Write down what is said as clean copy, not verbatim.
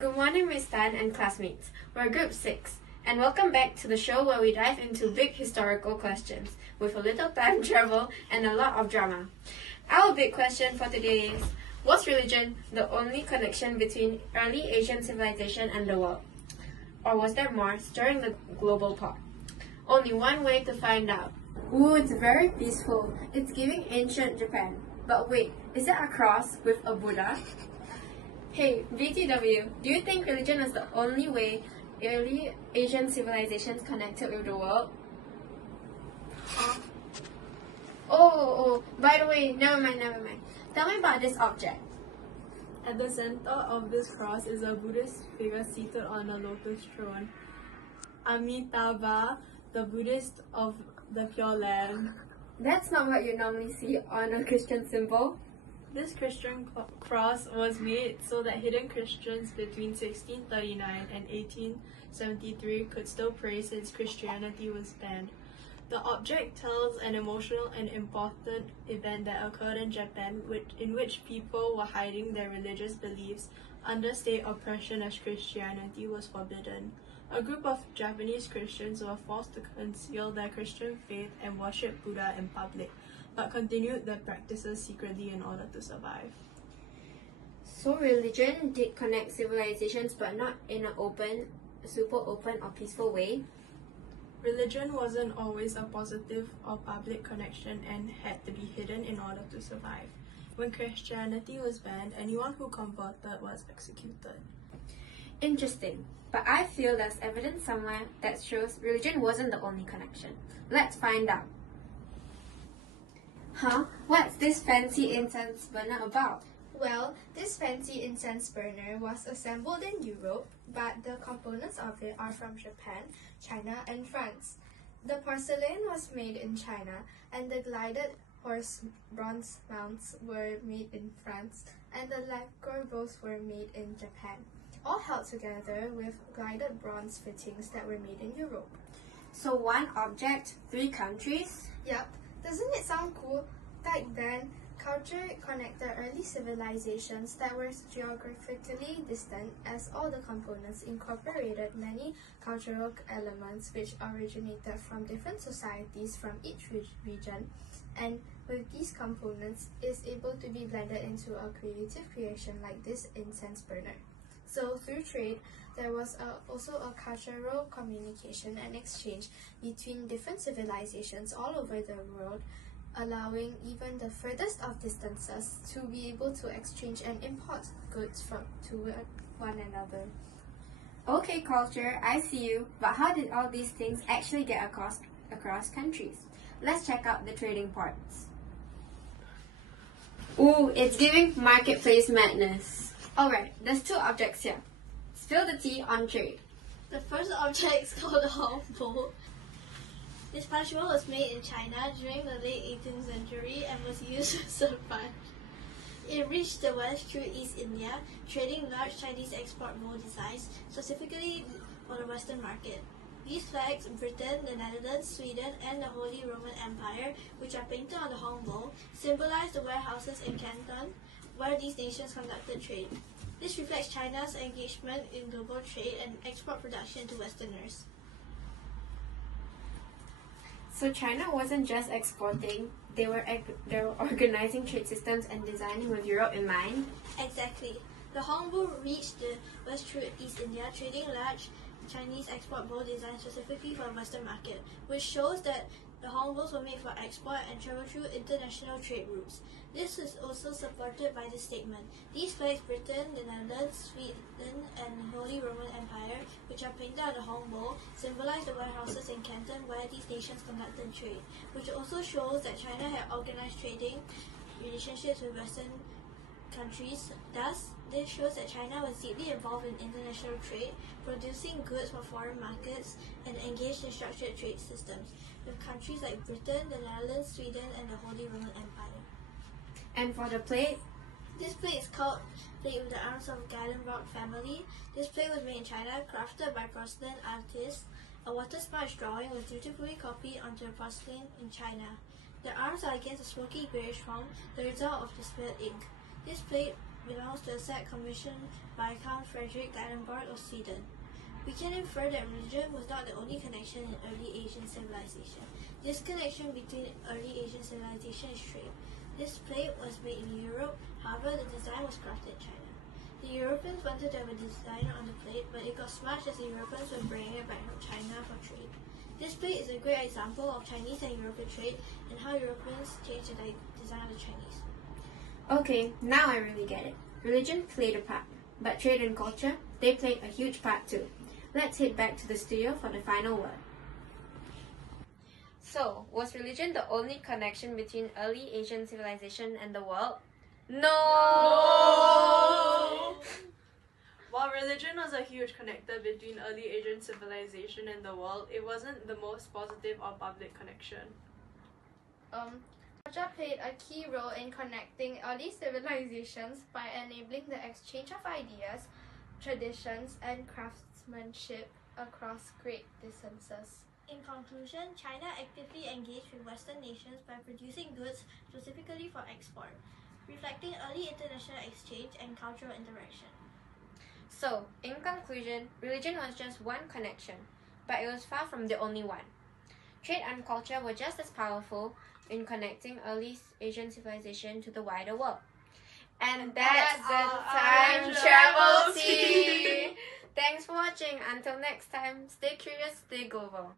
Good morning, Miss Tan and classmates. We're Group 6, and welcome back to the show where we dive into big historical questions with a little time travel and a lot of drama. Our big question for today is, was religion the only connection between early Asian civilization and the world? Or was there more stirring the global pot? Only one way to find out. Ooh, it's very peaceful. It's giving ancient Japan. But wait, is that a cross with a Buddha? Hey, BTW, do you think religion is the only way early Asian civilizations connected with the world? Huh? Oh, by the way, never mind. Tell me about this object. At the center of this cross is a Buddhist figure seated on a lotus throne. Amitabha, the Buddhist of the Pure Land. That's not what you normally see on a Christian symbol. This Christian cross was made so that hidden Christians between 1639 and 1873 could still pray since Christianity was banned. The object tells an emotional and important event that occurred in Japan in which people were hiding their religious beliefs under state oppression as Christianity was forbidden. A group of Japanese Christians were forced to conceal their Christian faith and worship Buddha in public, but continued their practices secretly in order to survive. So religion did connect civilizations, but not in an super open or peaceful way? Religion wasn't always a positive or public connection and had to be hidden in order to survive. When Christianity was banned, anyone who converted was executed. Interesting, but I feel there's evidence somewhere that shows religion wasn't the only connection. Let's find out. Huh? What's this fancy incense burner about? Well, this fancy incense burner was assembled in Europe, but the components of it are from Japan, China, and France. The porcelain was made in China, and the gilded horse bronze mounts were made in France, and the lacquer bowls were made in Japan, all held together with gilded bronze fittings that were made in Europe. So one object, 3 countries? Yep. Doesn't it sound cool? Back then, culture connected early civilizations that were geographically distant, as all the components incorporated many cultural elements which originated from different societies from each region, and with these components is able to be blended into a creative creation like this incense burner. So through trade, there was also a cultural communication and exchange between different civilizations all over the world, allowing even the furthest of distances to be able to exchange and import goods to one another. Okay, culture, I see you, but how did all these things actually get across countries? Let's check out the trading parts. Ooh, it's giving marketplace madness. Alright, there's 2 objects here. Spill the tea on trade. The first object is called a Hong bowl. This punchbowl was made in China during the late 18th century and was used to serve punch. It reached the West through East India, trading large Chinese export bowl designs, specifically for the Western market. These flags, Britain, the Netherlands, Sweden, and the Holy Roman Empire, which are painted on the Hong bowl, symbolize the warehouses in Canton, where these nations conducted trade. This reflects China's engagement in global trade and export production to Westerners. So China wasn't just exporting, they were organizing trade systems and designing with Europe in mind? Exactly. The Hong bowl reached the West through East India, trading large Chinese export bowl designs specifically for the Western market, which shows that the Hong bowls were made for export and travel through international trade routes. This is also supported by this statement. These flags, Britain, the Netherlands, Sweden, and the Holy Roman Empire, which are painted on the Hong bowl, symbolize the warehouses in Canton where these nations conducted trade, which also shows that China had organized trading relationships with Western countries. Thus, this shows that China was deeply involved in international trade, producing goods for foreign markets, and engaged in structured trade systems with countries like Britain, the Netherlands, Sweden, and the Holy Roman Empire. And for the plate? This plate is called Plate with the Arms of Garden Rock Family. This plate was made in China, crafted by porcelain artists. A water smudge drawing was dutifully copied onto the porcelain in China. The arms are against a smoky grayish form, the result of distilled ink. This plate belongs to a set commissioned by Count Frederick Gallenberg of Sweden. We can infer that religion was not the only connection in early Asian civilization. This connection between early Asian civilization is trade. This plate was made in Europe, however the design was crafted in China. The Europeans wanted to have a design on the plate, but it got smashed as the Europeans were bringing it back from China for trade. This plate is a great example of Chinese and European trade and how Europeans changed the design of the Chinese. Okay, now I really get it. Religion played a part, but trade and culture, they played a huge part too. Let's head back to the studio for the final word. So, was religion the only connection between early Asian civilization and the world? No! While religion was a huge connector between early Asian civilization and the world, it wasn't the most positive or public connection. Culture played a key role in connecting early civilizations by enabling the exchange of ideas, traditions, and craftsmanship across great distances. In conclusion, China actively engaged with Western nations by producing goods specifically for export, reflecting early international exchange and cultural interaction. So, in conclusion, religion was just one connection, but it was far from the only one. Trade and culture were just as powerful in connecting early Asian civilization to the wider world. And that's the time travel tea! Thanks for watching. Until next time, stay curious, stay global.